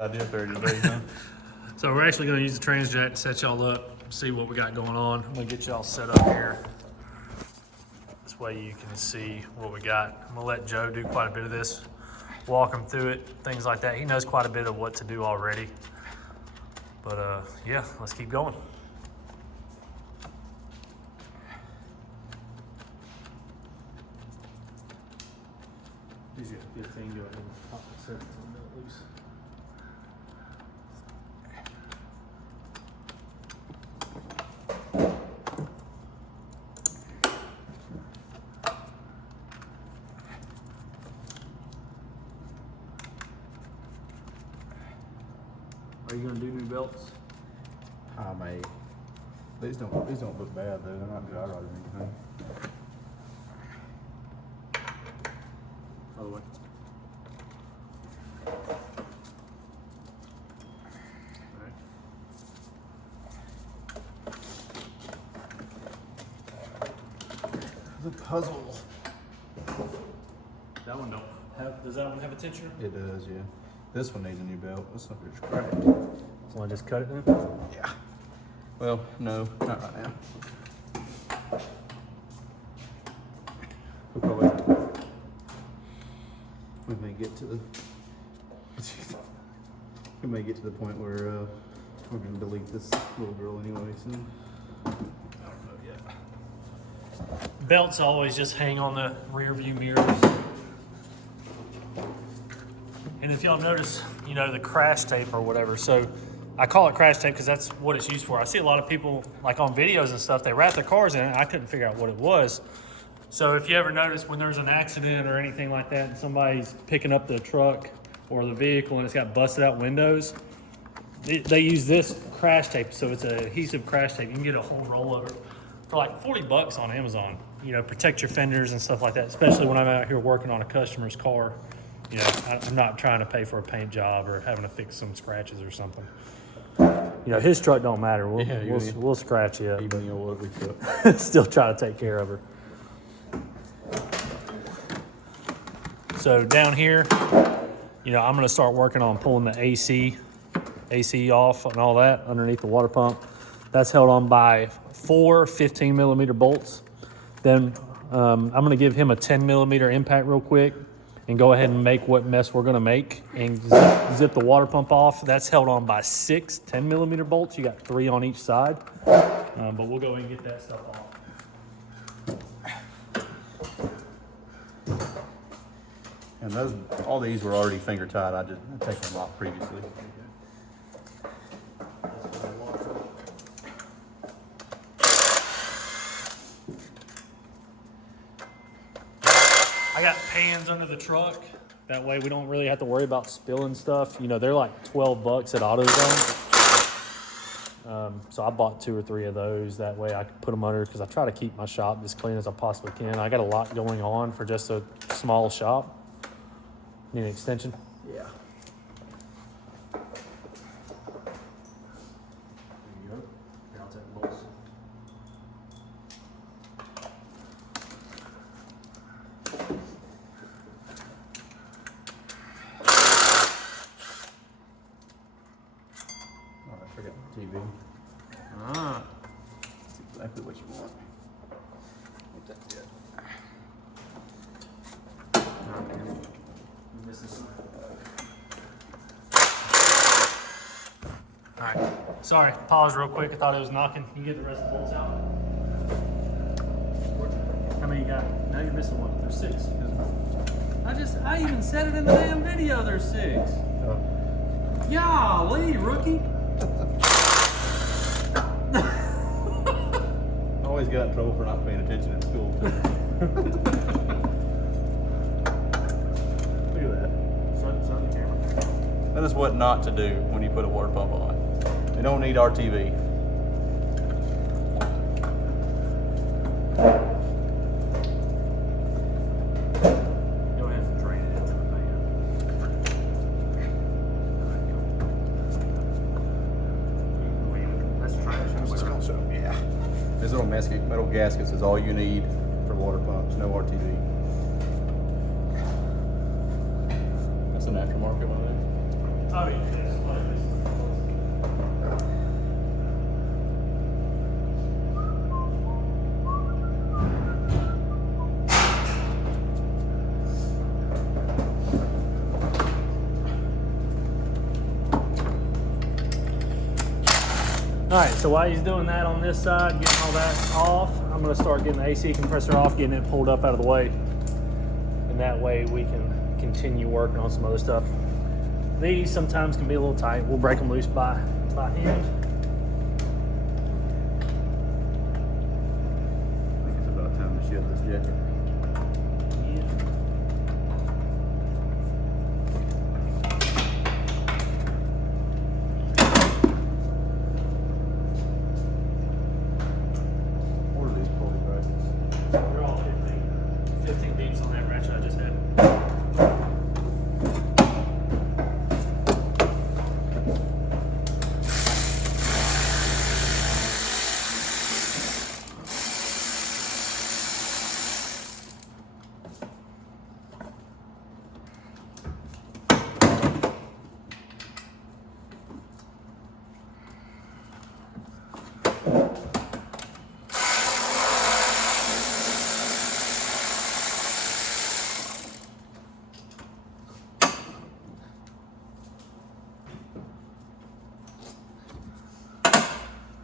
Idea for today, huh? So we're actually going to use the transjack to set y'all up, see what we got going on. I'm going to get y'all set up here. This way you can see what we got. I'm going to let Joe do quite a bit of this, walk him through it, things like that. He knows quite a bit of what to do already. But yeah, let's keep going. These are 15, go ahead and pop the 17 loose. Are you gonna do new belts? I may. These don't look bad though. They're not dry rot or anything. Other way. Alright. The puzzle. That one don't have. Does that one have a tensioner? It does, yeah. This one needs a new belt. This one is cracked. So I just cut it then? Yeah. Well, no, not right now. We'll probably. We may get to the. We may get to the point where we're gonna delete this little girl anyway soon. I don't know yet. Belts always just hang on the rear view mirrors. And if y'all notice, you know, the crash tape or whatever. So I call it crash tape because that's what it's used for. I see a lot of people, like on videos and stuff, they wrap their cars in it. I couldn't figure out what it was. So if you ever notice when there's an accident or anything like that and somebody's picking up the truck or the vehicle and it's got busted out windows, they use this crash tape. So it's a adhesive crash tape. You can get a whole roll of it for like 40 bucks on Amazon. You know, protect your fenders and stuff like that, especially when I'm out here working on a customer's car. You know, I'm not trying to pay for a paint job or having to fix some scratches or something. You know, his truck don't matter. We'll scratch it. Even your ugly truck. Still try to take care of her. So down here, you know, I'm going to start working on pulling the AC off and all that underneath the water pump. That's held on by 4 15-millimeter bolts. Then I'm going to give him a 10-millimeter impact real quick and go ahead and make what mess we're going to make and zip the water pump off. That's held on by 6 10-millimeter bolts. You got 3 on each side, but we'll go ahead and get that stuff off. And those, all these were already finger tied. I taken them off previously. I got pans under the truck. That way we don't really have to worry about spilling stuff. You know, they're like 12 bucks at AutoZone. So I bought 2 or 3 of those. That way I can put them under because I try to keep my shop as clean as I possibly can. I got a lot going on for just a small shop. Need an extension? Yeah. There you go. Here, I'll take the bolts. Oh, I forgot the TV. Ah. That's exactly what you want. I think that's it. Oh, man. I'm missing some. All right. Sorry. Pause real quick. I thought it was knocking. You get the rest of the bolts out? How many you got? Now you're missing one. There's 6. I even said it in the damn video. There's 6. Golly, rookie. Always got in trouble for not paying attention in school. Look at that. It's on the camera. That is what not to do when you put a water pump on. They don't need RTV. Go ahead and drain it into the pan. That's trash. Yeah. These little metal gaskets is all you need for water pumps, no RTV. That's an aftermarket one of those. Oh, yeah. All right, so while he's doing that on this side, getting all that off, I'm gonna start getting the AC compressor off, getting it pulled up out of the way. And that way we can continue working on some other stuff. These sometimes can be a little tight. We'll break them loose by hand. I think it's about time to shed this jacket. What are these pulley brackets? They're all 15 beats on that ratchet I just had.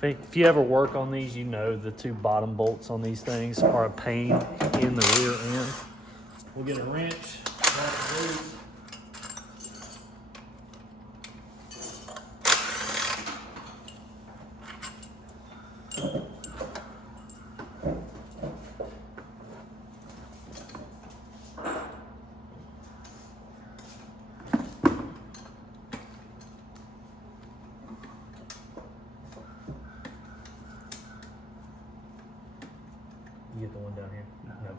If you ever work on these, you know the two bottom bolts on these things are a pain in the rear end. We'll get a wrench, lock it loose. You get the one down here? No.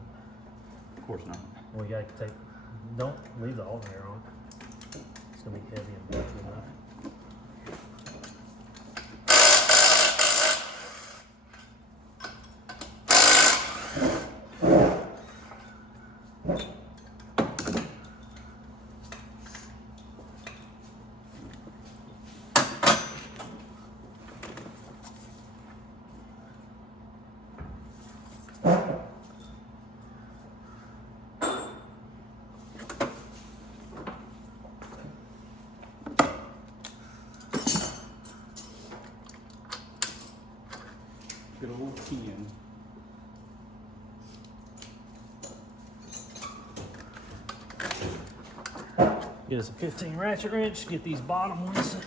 Of course not. Well, you gotta don't leave the alternator on. It's gonna be heavy and bulky enough. Good old 10. Get us a 15 ratchet wrench, get these bottom ones.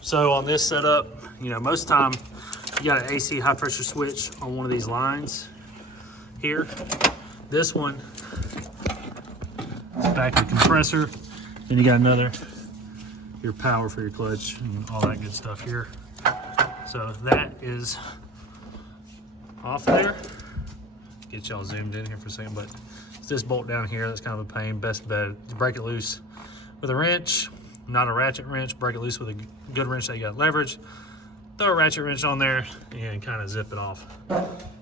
So on this setup, you know, most time you got an AC high pressure switch on one of these lines here. This one is back to the compressor. Then you got another your power for your clutch and all that good stuff here. So that is off there. Get y'all zoomed in here for a second, but it's this bolt down here that's kind of a pain. Best bet to break it loose with a wrench, not a ratchet wrench. Break it loose with a good wrench that you got leverage. Throw a ratchet wrench on there and kind of zip it off.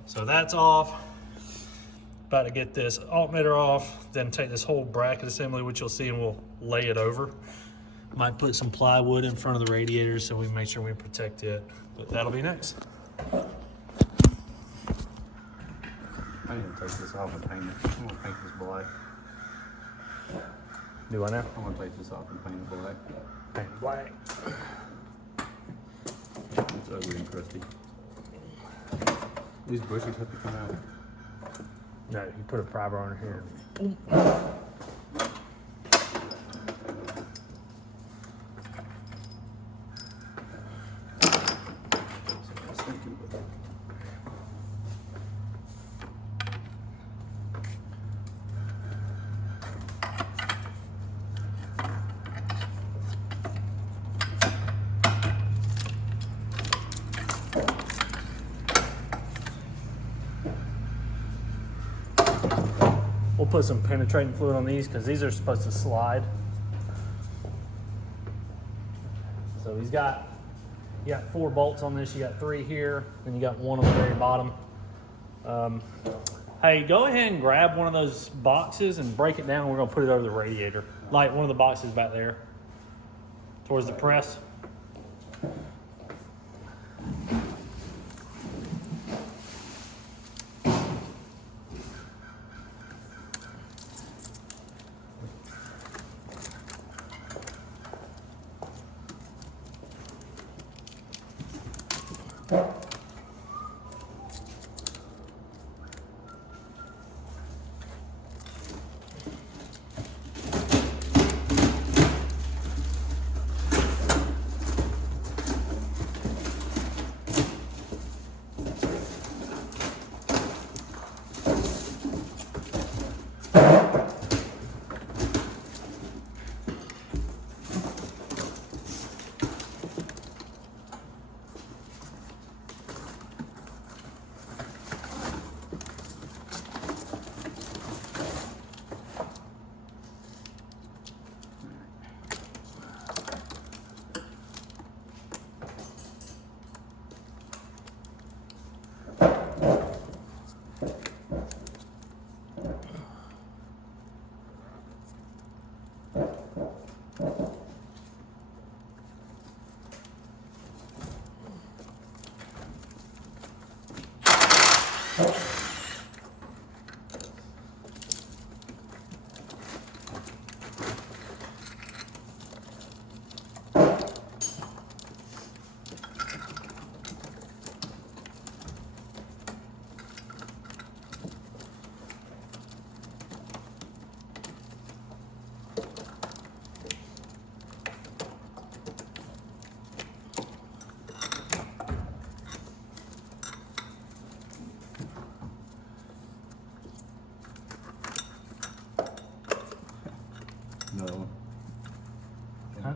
So that's off. About to get this alternator off, then take this whole bracket assembly, which you'll see, and we'll lay it over. Might put some plywood in front of the radiator so we make sure we protect it, but that'll be next. I need to take this off and paint it. I'm gonna paint this black. Do I now? I'm gonna take this off and paint it black. Paint black. It's ugly and crusty. These bushes have to come out. No, you put a pry bar on here. We'll put some penetrating fluid on these because these are supposed to slide. So you got 4 bolts on this. You got 3 here, and you got 1 on the very bottom. Hey, go ahead and grab one of those boxes and break it down. We're gonna put it over the radiator, like one of the boxes back there, towards the press. Another one. Huh?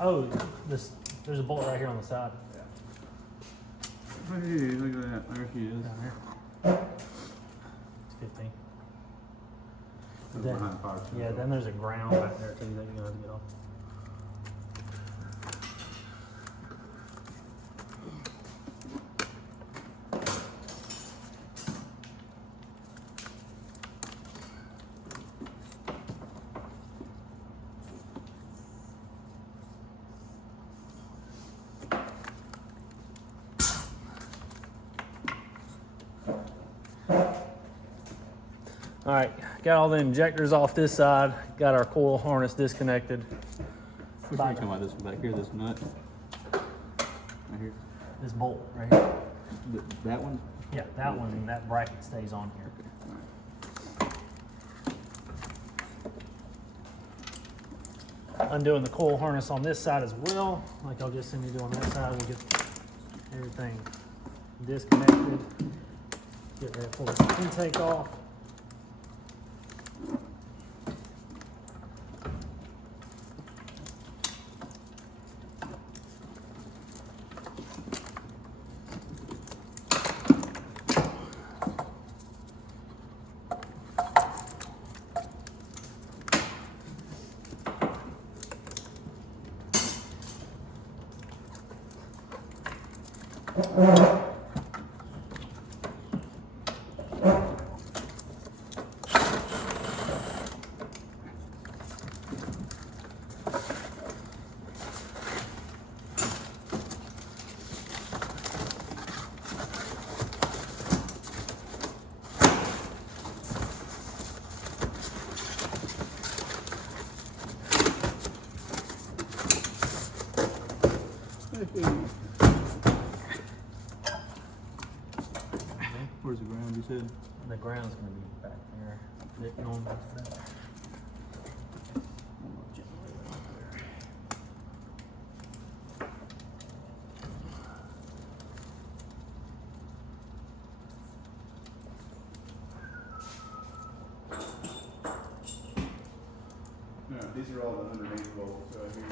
Oh, there's a bolt right here on the side. Hey, look at that. There she is. Down here. It's 15. That's Then- behind the power tool. Yeah, then there's a ground back there too that you're gonna have to get off. All right, got all the injectors off this side. Got our coil harness disconnected. Which one are you talking about? This one back here, this nut? Right here? This bolt right here. That one? Yeah, that one and that bracket stays on here. Undoing the coil harness on this side as well, like I'll just send you do on that side. We'll get everything disconnected. Get ready to pull the intake off. Where's the ground, you said? And the ground's gonna be back there. Nick, going back to that. No, these are all the underneath bolts right here.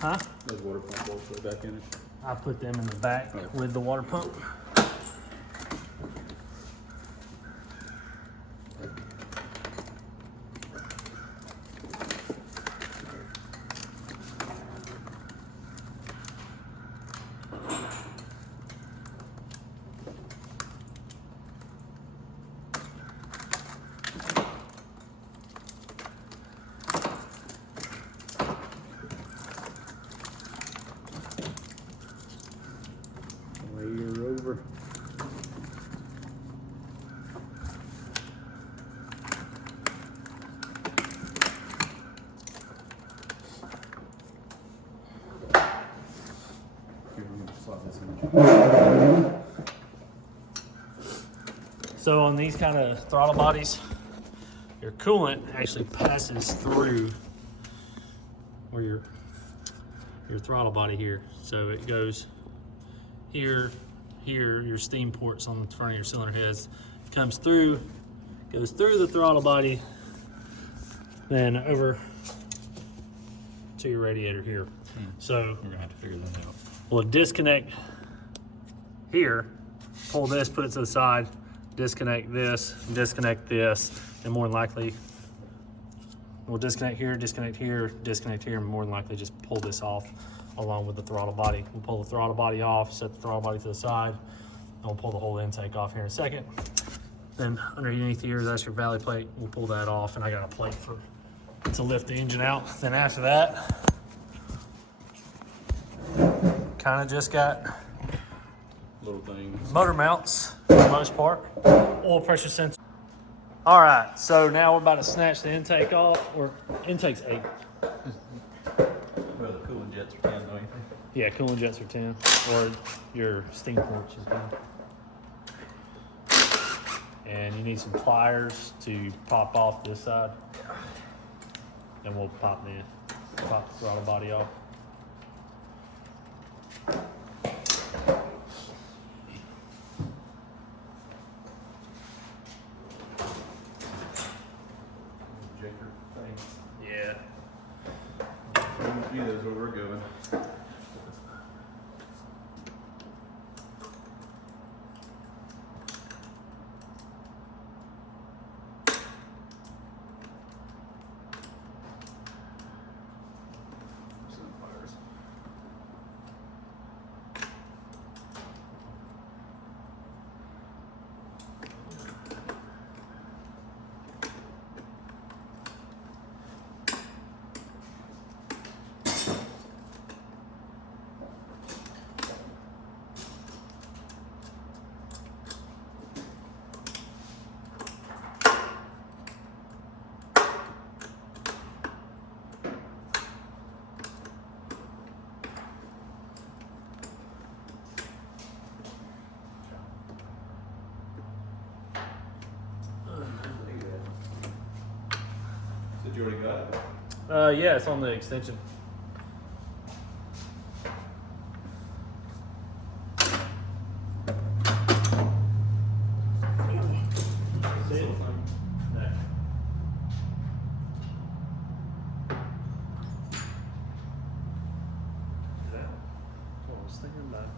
Huh? Those water pump bolts go back in it. I put them in the back with the water pump. Layer over. Here, I'm gonna slot this in. So on these kind of throttle bodies, your coolant actually passes through where your throttle body here. So it goes here, your steam ports on the front of your cylinder heads, comes through, goes through the throttle body, then over to your radiator here. So We're gonna have to figure that out. we'll disconnect here, pull this, put it to the side, disconnect this, and more than likely we'll disconnect here, and more than likely just pull this off along with the throttle body. We'll pull the throttle body off, set the throttle body to the side, and we'll pull the whole intake off here in a second. Then underneath here, that's your valley plate. We'll pull that off, and I got a plate to lift the engine out. Then after that, kind of just got Little things. motor mounts for the most part, oil pressure sensor. All right, so now we're about to snatch the intake off, or intake's 8. Well, the cooling jets are 10, don't you think? Yeah, coolant jets are 10, or your steam ports is 10. And you need some pliers to pop off this side. Then we'll pop the throttle body off. Injector thing. Yeah. Yeah, that's where we're going. Said you already got it? Yeah, it's on the extension. See it? No. That what I was thinking about.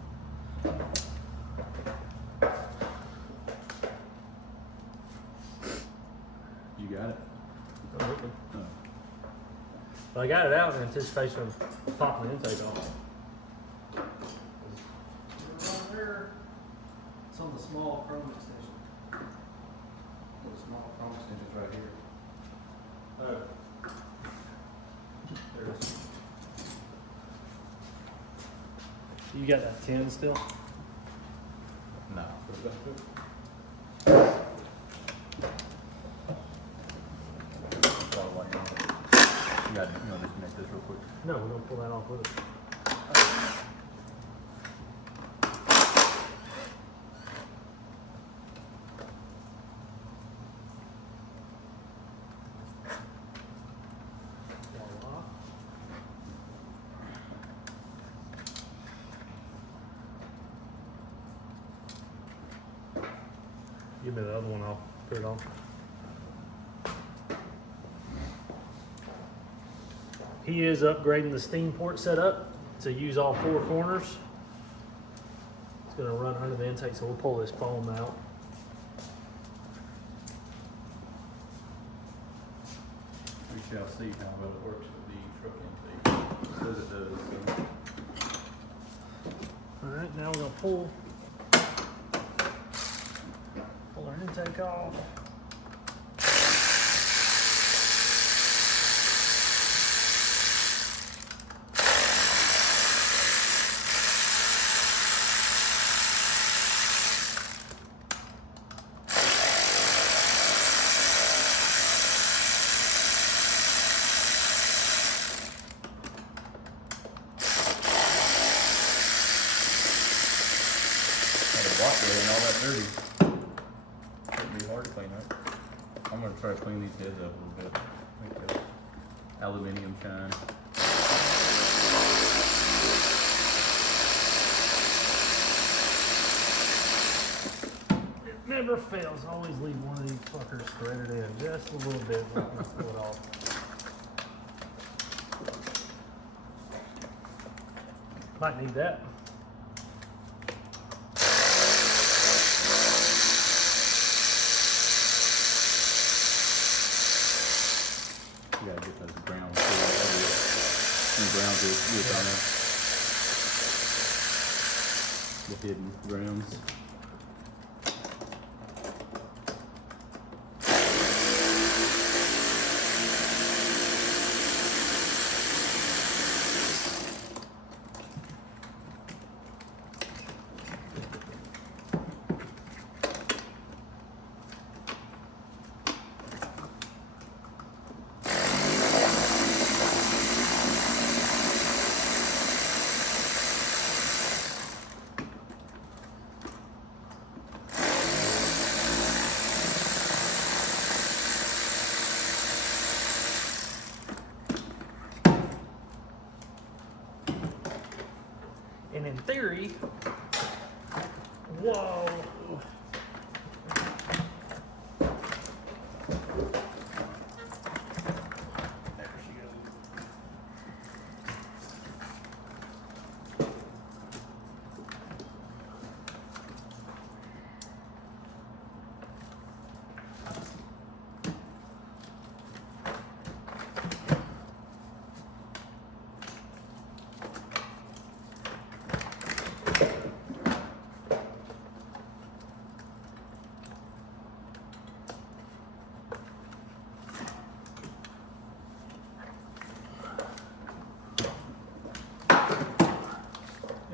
You got it? Oh, okay. Oh. But I got it out in anticipation of popping the intake off. It's on the small chrome extension. The small chrome extension's right here. Oh. There it is. You got that 10 still? No. You gotta, disconnect this real quick. No, we're gonna pull that off with it. Give me the other one, I'll put it on. He is upgrading the steam port setup to use all 4 corners. It's gonna run under the intake, so we'll pull this foam out. We shall see how well it works with the truck intake. It says it does. All right, now we're gonna pull our intake off. And all that dirty. It'd be hard to clean up. I'm gonna try to clean these heads up a little bit. Make the aluminium shine. It never fails. Always leave one of these fuckers threaded in just a little bit so I can pull it off. Might need that. You gotta get those grounds. The grounds are the hidden grounds. And in theory, whoa. There she goes.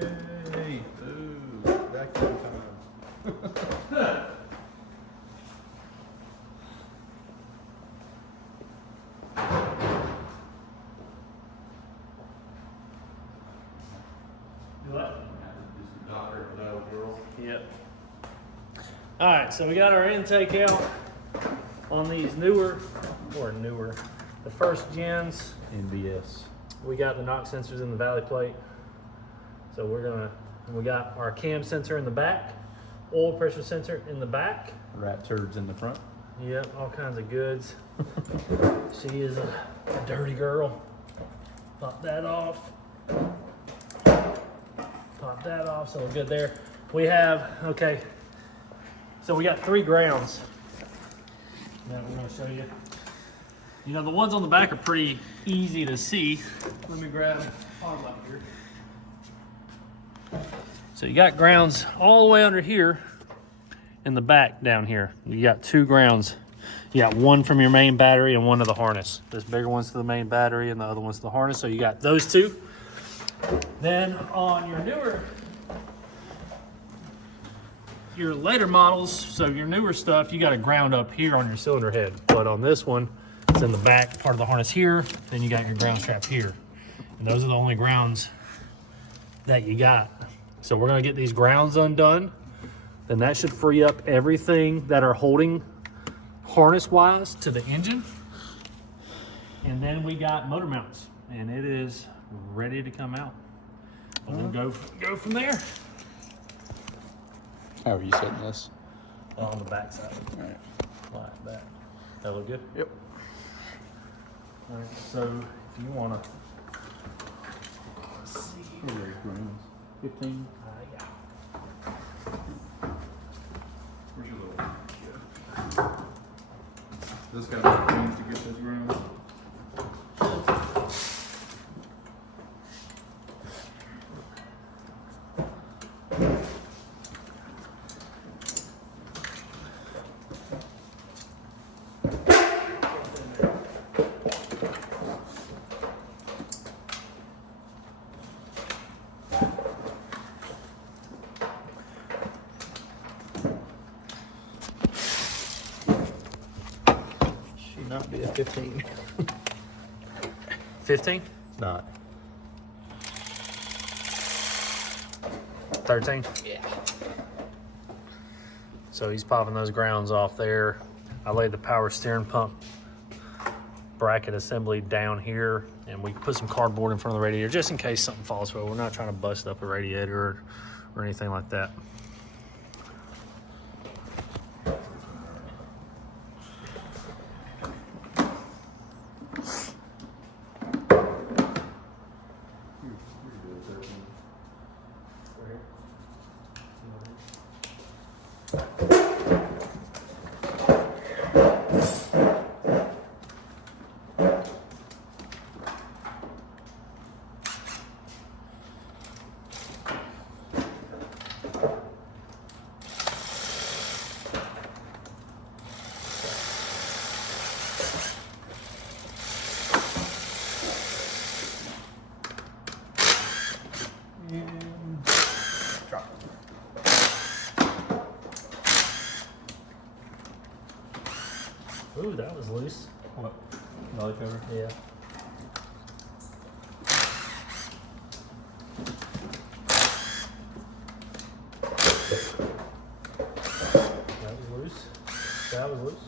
Yay! Ooh, back in time. You what? This is Dr. Little Girl. Yep. All right, so we got our intake out on these newer, the first gens. NBS. We got the knock sensors in the valley plate. So we got our cam sensor in the back, oil pressure sensor in the back. Rat turds in the front. Yep, all kinds of goods. She is a dirty girl. Pop that off. Pop that off, so we're good there. We have, okay, so we got 3 grounds. Now we're gonna show you. You know, the ones on the back are pretty easy to see. Let me grab a arm up here. So you got grounds all the way under here in the back down here. You got 2 grounds. You got one from your main battery and one to the harness. This bigger one's to the main battery and the other one's to the harness. So you got those 2. Then on your later models, so your newer stuff, you got a ground up here on your cylinder head. But on this one, it's in the back part of the harness here. Then you got your ground strap here. And those are the only grounds that you got. So we're gonna get these grounds undone. Then that should free up everything that are holding harness-wise to the engine. And then we got motor mounts, and it is ready to come out. And we'll go from there. How are you setting this? On the back side. All right. Like that. That look good? Yep. All right, so if you wanna see. What are those grams? 15? Yeah. Where's your little? Yeah. This got enough grams to get those grams? Should not be a 15. 15? Not. 13? Yeah. So he's popping those grounds off there. I laid the power steering pump bracket assembly down here, and we put some cardboard in front of the radiator just in case something falls through. We're not trying to bust up a radiator or anything like that. Ooh, that was loose. What? Belly cover? Yeah. That was loose. That was loose.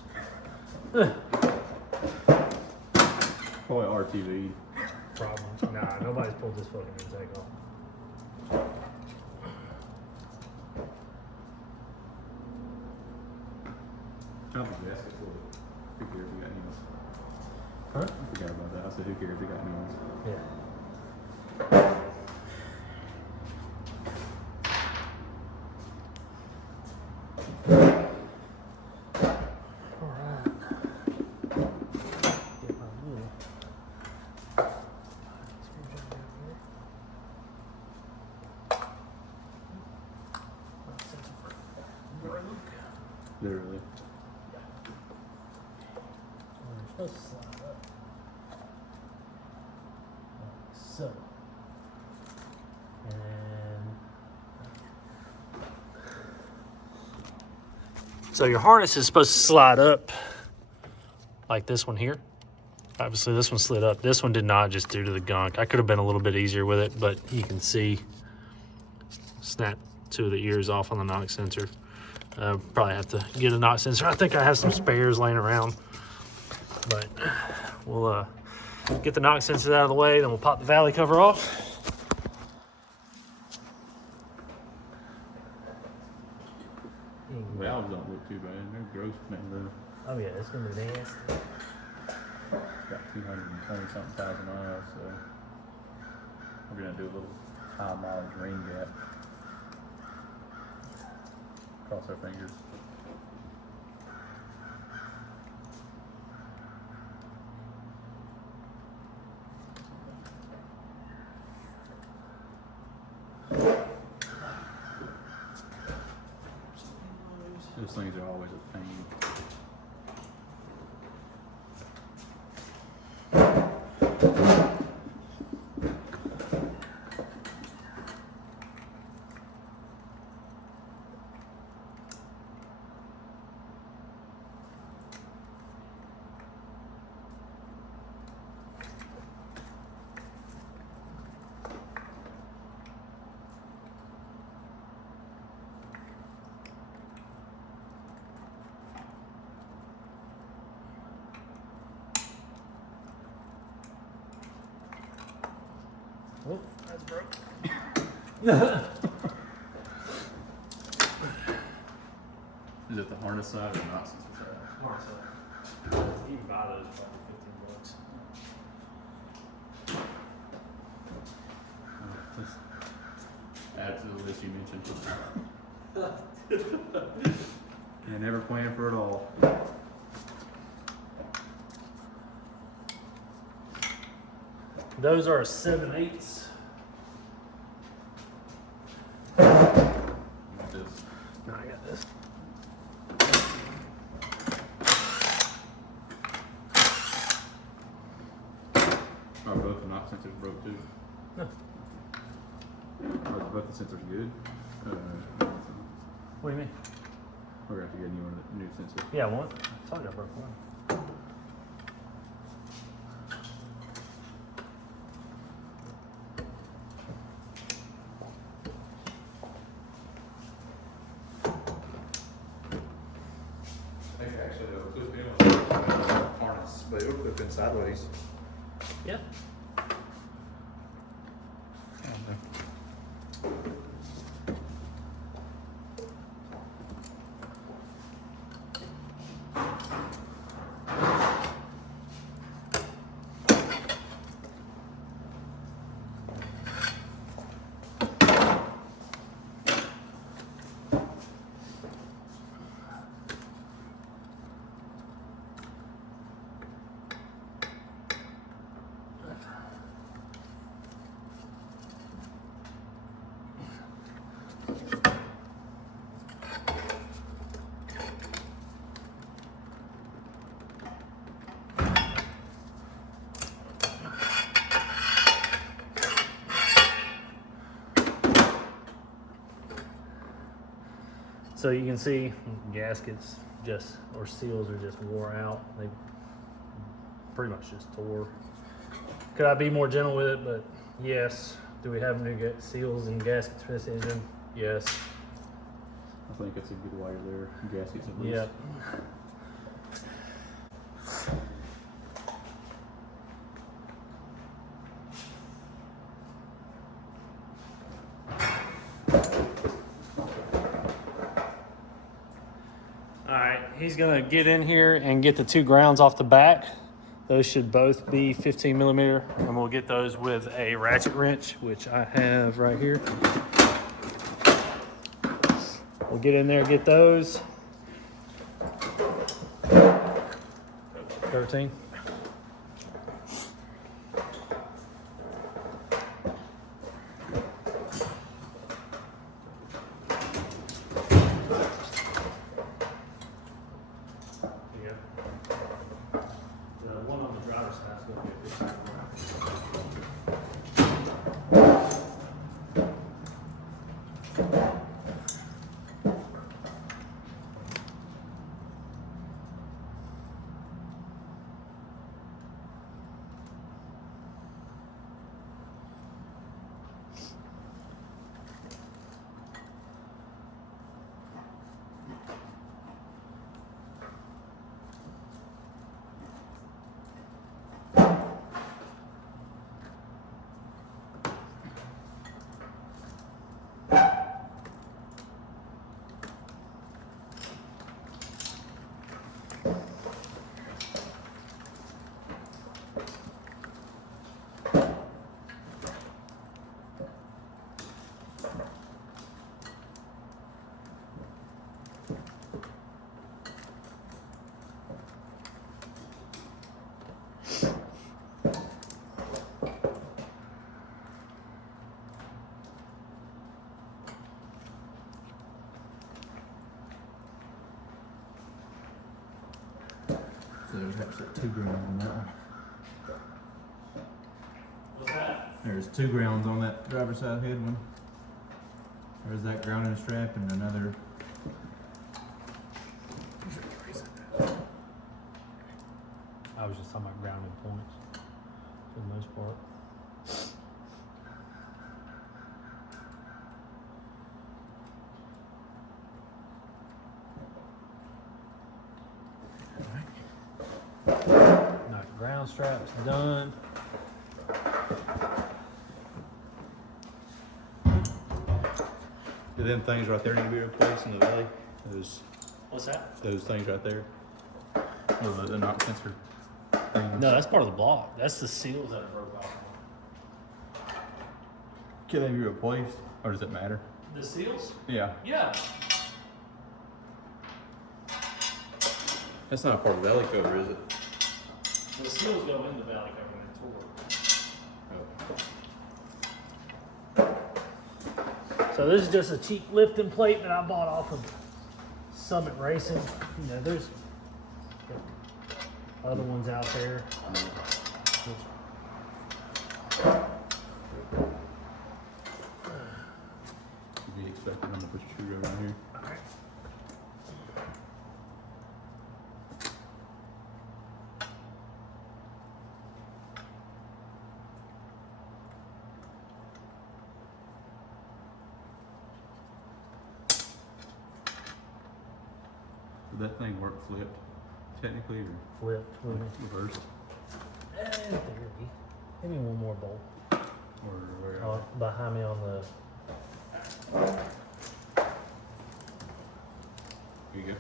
Probably RTV. Problem. Nah, nobody's pulled this fucking intake off. I'll be gasket for it. Who cares if we got needles? Huh? I forgot about that. I said, who cares if we got needles? Yeah. Literally. We're supposed to slide up. Like so. So your harness is supposed to slide up like this one here. Obviously this one slid up. This one did not, just due to the gunk. I could have been a little bit easier with it, but you can see snap 2 of the ears off on the knock sensor. Probably have to get a knock sensor. I think I have some spares laying around, but we'll get the knock sensors out of the way, then we'll pop the valley cover off. Valves don't look too bad. They're gross, man. Though. Oh yeah, it's gonna be nasty. Got 220 something thousand miles, so we're gonna do a little high mileage rain gap. Cross our fingers. This Those things are always a pain. Oh, that's broke. Is it the harness side or not sensor side? Harness side. You can buy those for $15. Add to the list you mentioned. And never plan for it all. Those are 7/8. Like this. No, I got this. Are both the knock sensors broke too? No. Are both the sensors good? What do you mean? We're gonna have to get a new sensor. Yeah, one. I told you I broke one. I think actually it'll clip in on the harness, but it'll clip in sideways. Yeah. So you can see gaskets or seals are just wore out. They pretty much just tore. Could I be more gentle with it? But yes. Do we have new seals and gaskets for this engine? Yes. I think it's a good wire there. Gaskets at least. Yep. He's gonna get in here and get the two grounds off the back. Those should both be 15 millimeter, and we'll get those with a ratchet wrench, which I have right here. We'll get in there, get those. 13. There's actually 2 grounds on that one. What's that? There's 2 grounds on that driver's side head one. There's that grounding strap and another. I was just talking about grounding points for the most part. Alright, ground straps done. Do them things right there need to be replaced in the valley? What's that? Those things right there. Oh, the knock sensor things. No, that's part of the block. That's the seals that broke off. Can they be replaced, or does it matter? The seals? Yeah. Yeah. That's not part of the valley cover, is it? The seals go in the valley cover and it's So this is just a cheap lifting plate that I bought off of Summit Racing. You know, there's other ones out there. Be expecting them to put your screwdriver in here. Alright. Did that thing work flipped, technically, or Flipped with me. reversed? In theory. Give me one more bolt. Or where? Behind me on the. Here you go.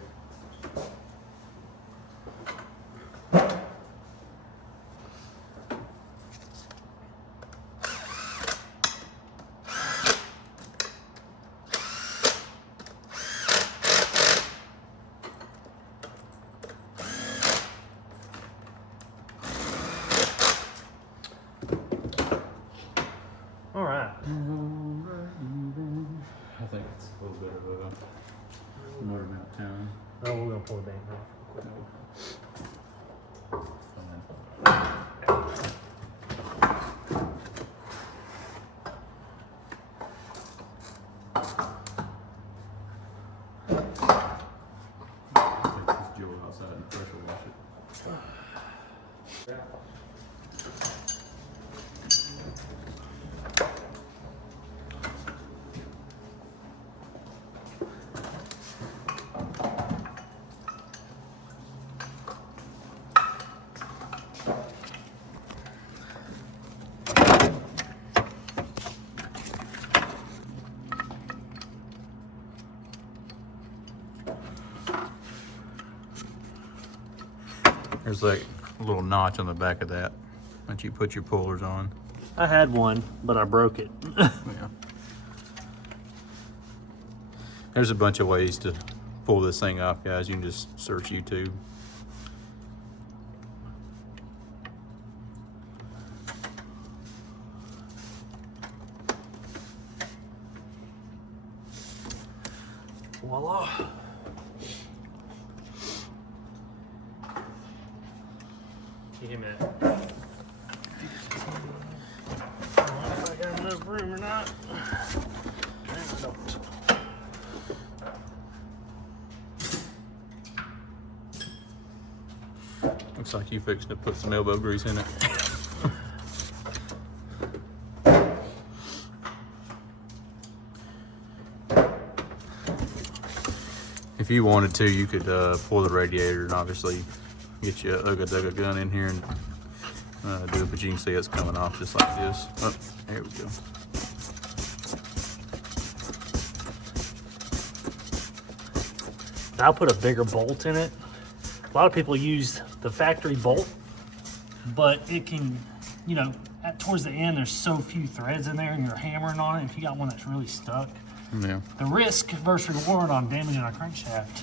All right. I think it's a little bit of a motor mount town. Oh, we're gonna pull it back off real quick. Take this Joe outside and pressure wash it. There's like a little notch on the back of that you put your pullers on. I had one, but I broke it. Yeah. There's a bunch of ways to pull this thing off, guys. You can just search YouTube. Voila. Give me a minute. I don't know if I got enough room or not. I don't. Looks like you fixing to put some elbow grease in it. If you wanted to, you could pull the radiator and obviously get you a Ugga gun in here and do it, but you can see it's coming off just like this. Oh, there we go. I'll put a bigger bolt in it. A lot of people use the factory bolt, but it can, you know, towards the end, there's so few threads in there and you're hammering on it. If you got one that's really stuck, Yeah. the risk versus reward on damaging a crankshaft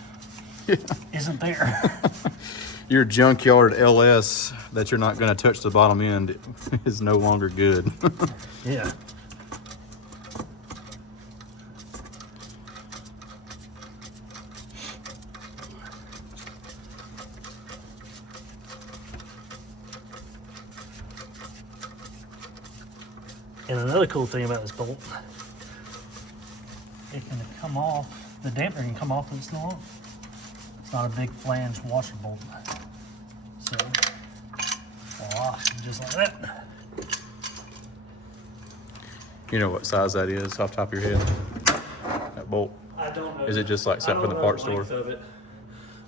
isn't there. Your junkyard LS that you're not going to touch the bottom end is no longer good. Yeah. And another cool thing about this bolt, it can come off, the dampener can come off with no. It's not a big flange washer bolt. So, voila, just like that. You know what size that is off the top of your head? That bolt. I don't know. Is it just like something from the parts store?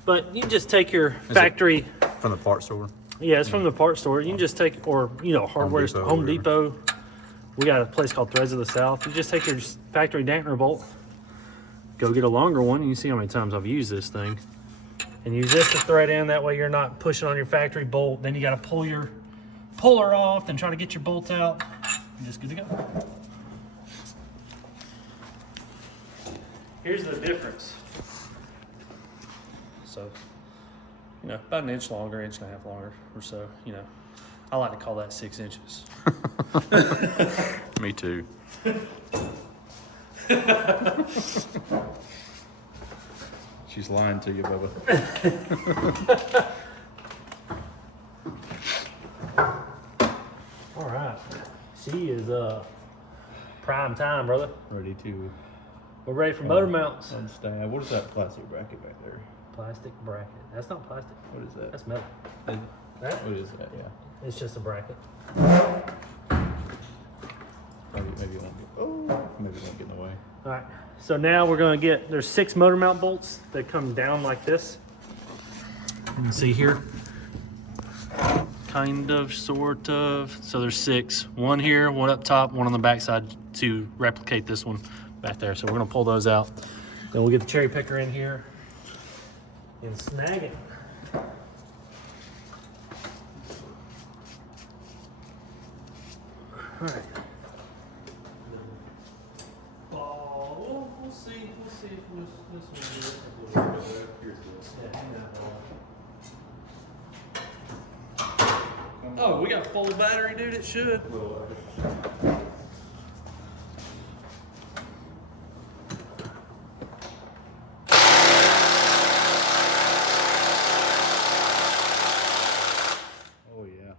But you just take your factory. From the parts store? Yeah, it's from the parts store. You can just take, or, you know, hardware, Home Depot. We got a place called Threads of the South. You just take your factory dampener bolt, go get a longer one. You can see how many times I've used this thing. And use this to thread in. That way you're not pushing on your factory bolt. Then you got to pull your puller off and try to get your bolt out. You're just good to go. Here's the difference. So, you know, about an inch longer, inch and a half longer or so, you know. I like to call that 6 inches. Me too. She's lying to you, Bubba. All right. She is prime time, brother. Ready to We're ready for motor mounts. unstab. What is that plastic bracket back there? Plastic bracket. That's not plastic. What is that? That's metal. Is it? That? What is that? Yeah. It's just a bracket. Maybe it won't get. Oh, maybe it won't get in the way. All right. So now we're going to get, there's 6 motor mount bolts that come down like this. You can see here. Kind of, sort of. So there's 6. One here, one up top, one on the back side to replicate this one back there. So we're going to pull those out. Then we'll get the cherry picker in here and snag it. All right. We'll see. We'll see if this one will. Yeah, hang that. Oh, we got full battery, dude. It should. Oh yeah.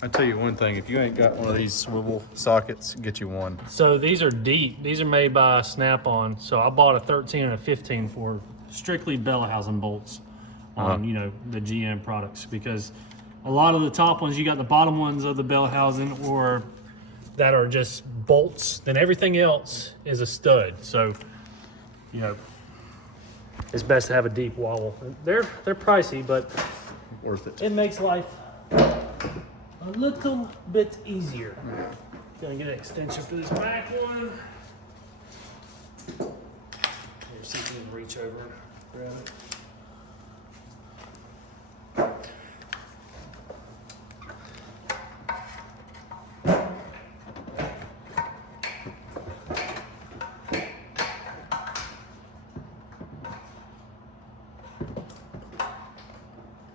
I tell you one thing, if you ain't got one of these swivel sockets, get you one. So these are deep. These are made by Snap-on. So I bought a 13 and a 15 for strictly Bellahausen bolts on, you know, the GM products, because a lot of the top ones, you got the bottom ones of the Bellahausen or that are just bolts. Then everything else is a stud. So, you know, it's best to have a deep wobble. They're pricey, but Worth it. it makes life a little bit easier. Gonna get an extension for this back one. Here, see if you can reach over and grab it.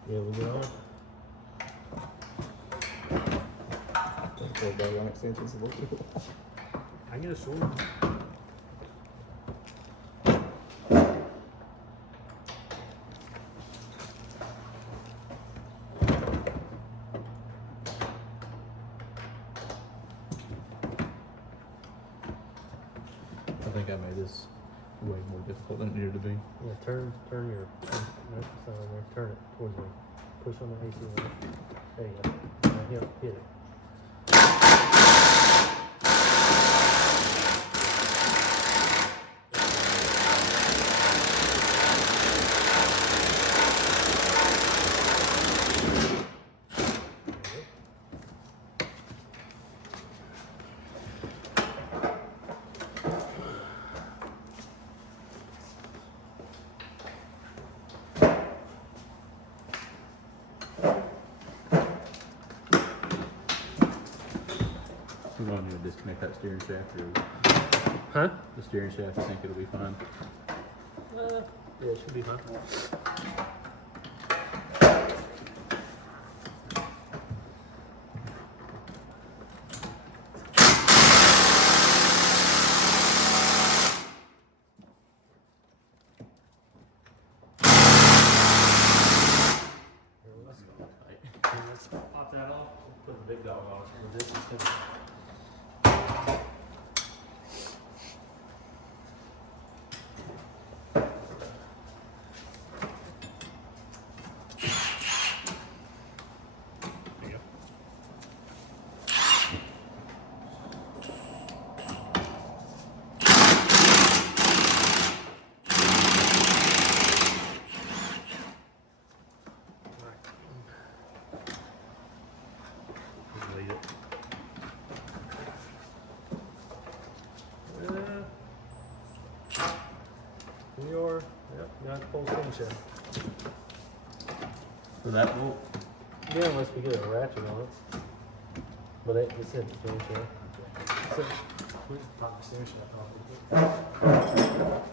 There we go. I get a sword. I think I made this way more difficult than it needed to be. Yeah, turn your no, it's not on there. Turn it towards me. Push on the AC one. There you go. Now hit it. We want to disconnect that steering shaft, or Huh? the steering shaft. I think it'll be fine. Yeah, it should be fine. shell. For that bolt? Yeah, unless we get a ratchet on it. But it said the chain shell. So, we can pop the steering shaft off with it.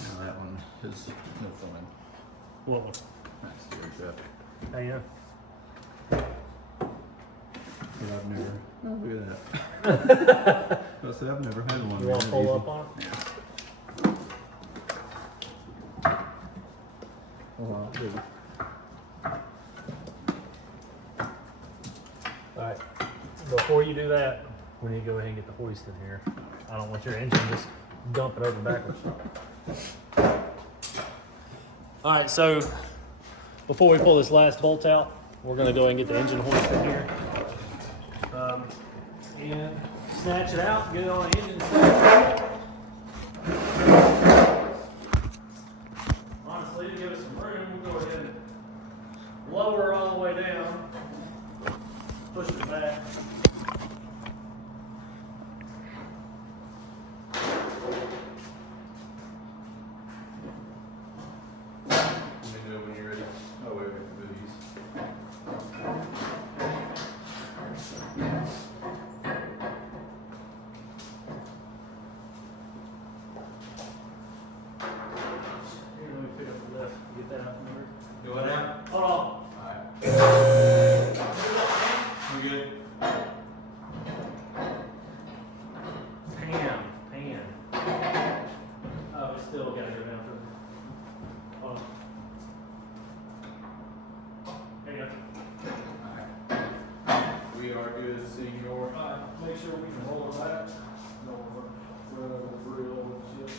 Now that one is no fun. What one? That's steering shaft. How you know? But I've never. Oh, look at that. I said I've never had one. You want to that pull easy. up on it? Well, I'll do. Alright, before you do that, we need to go ahead and get the hoist in here. I don't want your engine just dumping over backwards. Alright, so before we pull this last bolt out, we're going to go ahead and get the engine hoist in here. And snatch it out, get it on the engine. Honestly, to give us some room, we'll go ahead and lower her all the way down. Push it back. Let me know when you're ready. Oh, wait, wait, booties. Here, let me pick up the lift. Get that out from under. Do what now? Hold on. Alright. We good? Pan. Oh, we still gotta go down through. Hold on. There you go. Alright. We are good, senor. Make sure we can hold it back. Don't run over the grill and shit.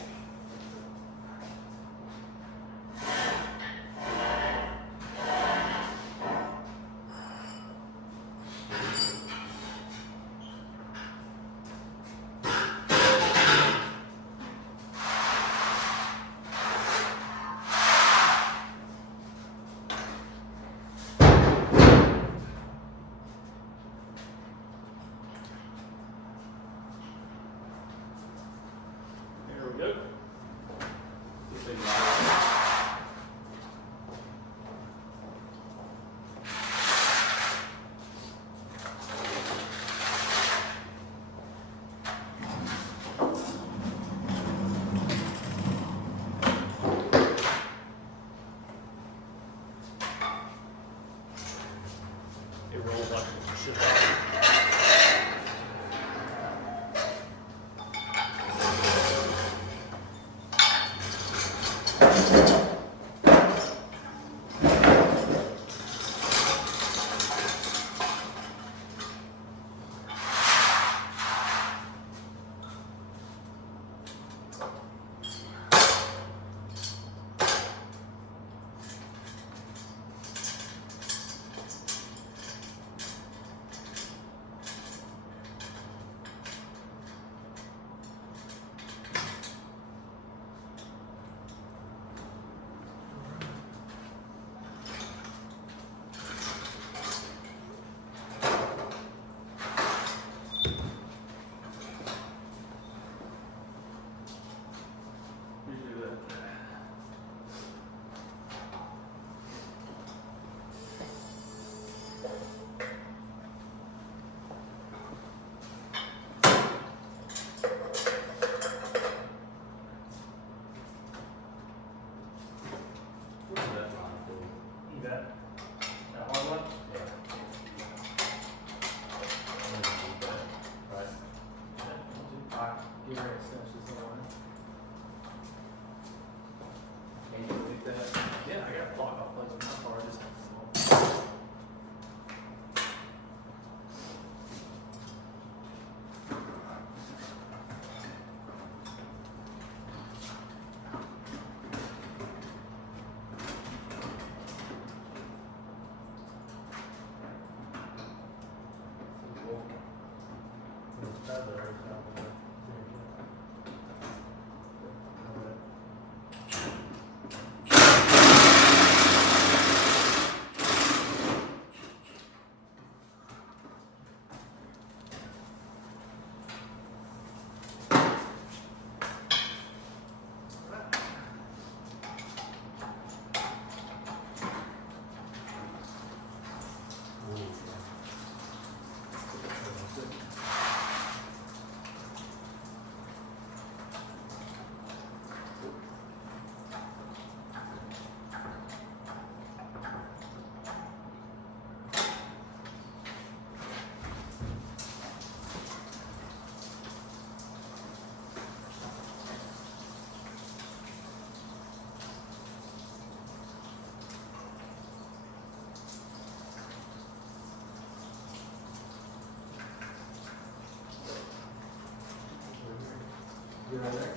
right there.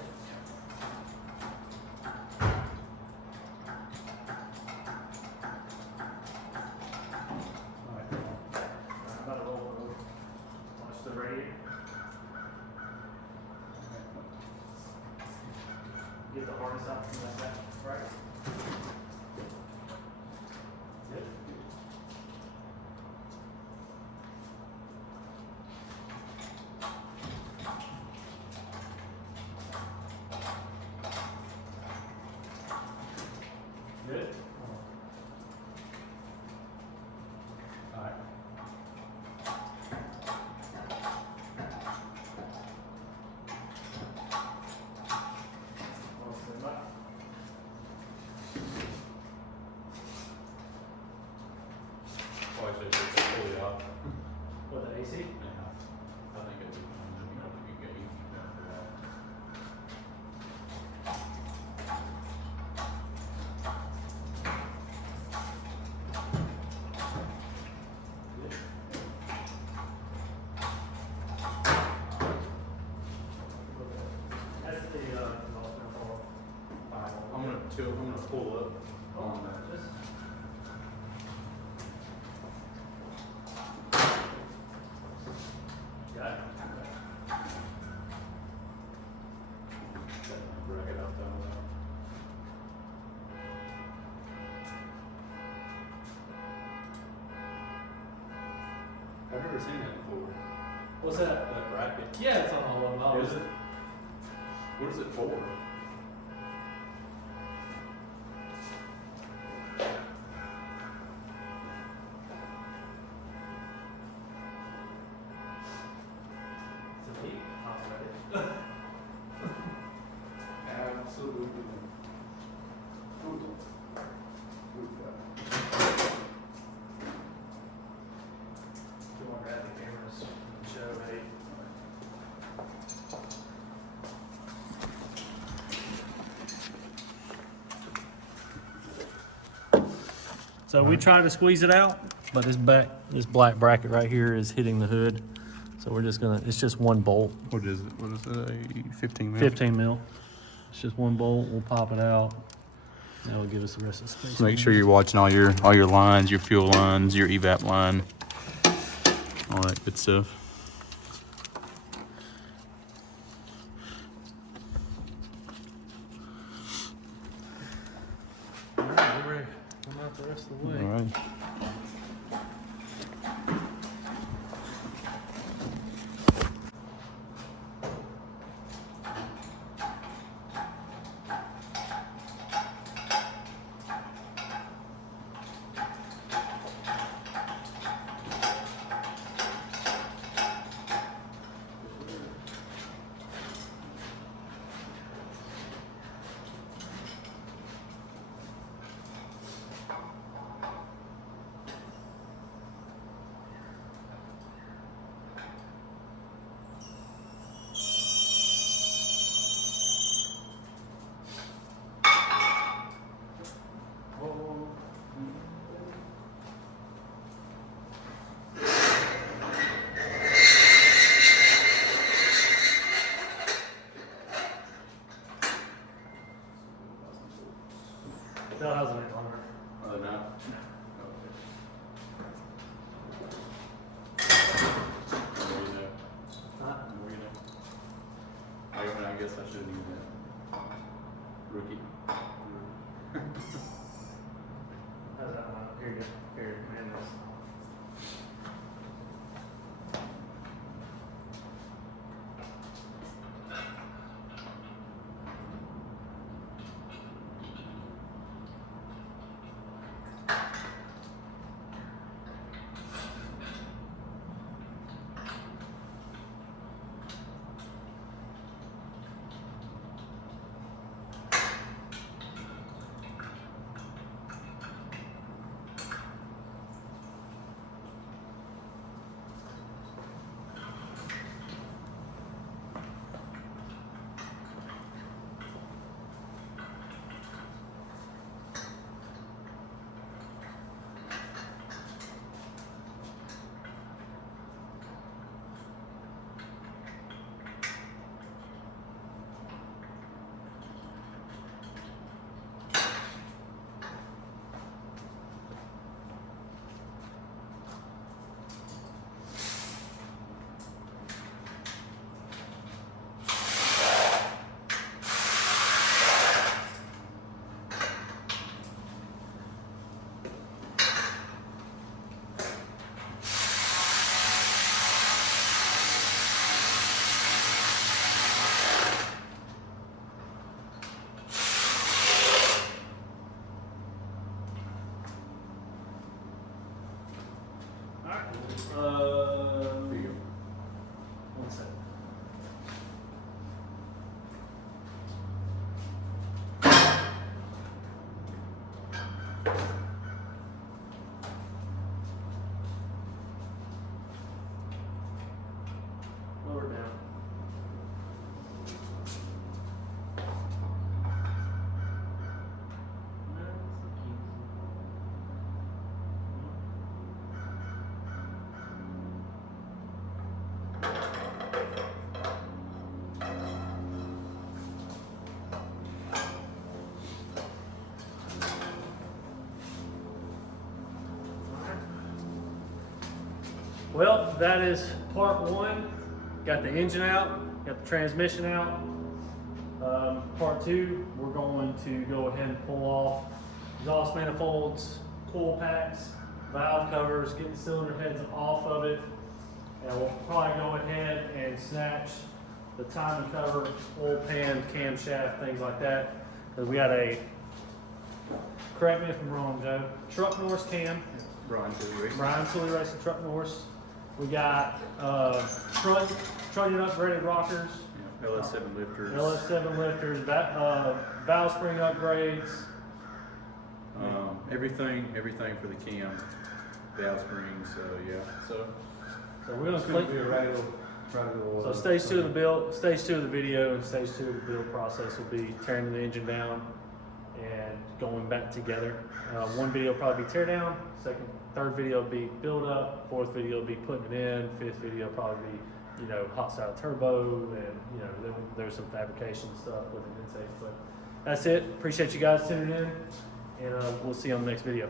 I'm about to roll it over. Watch the radiator. Get the harness out like that, right? Good. Good. All right. Well, stand by. Oh, actually, it's fully off. What, the AC? Yeah. I think it'd be fine. You know, you get easy done for that. That's the I'm gonna pull up on that. Got it. Bracket out there. I've never seen that before. What's that? That bracket. Yeah, it's on all of them. Is it? What is it for? It's a peak. Automatic. Absolutely. You want to grab the cameras and show, hey. So we tried to squeeze it out, but this black bracket right here is hitting the hood. So we're just gonna, it's just one bolt, What is it? What is it? A 15 mil? 15 mil. It's just one bolt, we'll pop it out. That'll give us the rest of the space. Make sure you're watching all your lines, your fuel lines, your evap line, all that good stuff. All right, we're ready. Come out the rest of the way. All right. That hasn't been longer. Oh, no? Huh? I guess I shouldn't use that. Rookie. How's that one? Here you go. Here, command this. Well, that is part one. Got the engine out, got the transmission out. Part two, we're going to go ahead and pull off exhaust manifolds, coil packs, valve covers, get the cylinder heads off of it. And we'll probably go ahead and snatch the timing cover, oil pan, camshaft, things like that. Because we got a, correct me if I'm wrong, Joe, Truck Norris cam. Brian Tilley. Brian Tilley Racing Truck Norris. We got trunnion upgraded rockers, Yeah, LS7 lifters. LS7 lifters, valve spring upgrades. Everything for the cam, valve springs. Yeah. So So we're gonna it's gonna click. be a regular. So stage two of the build, stage two of the video, and stage two of the build process will be tearing the engine down and going back together. One video will probably be tear down. Third video will be build up. Fourth video will be putting it in. Fifth video will probably be, hot style turbo, and then there's some fabrication stuff with the intake. But that's it. Appreciate you guys tuning in, and we'll see you on the next video.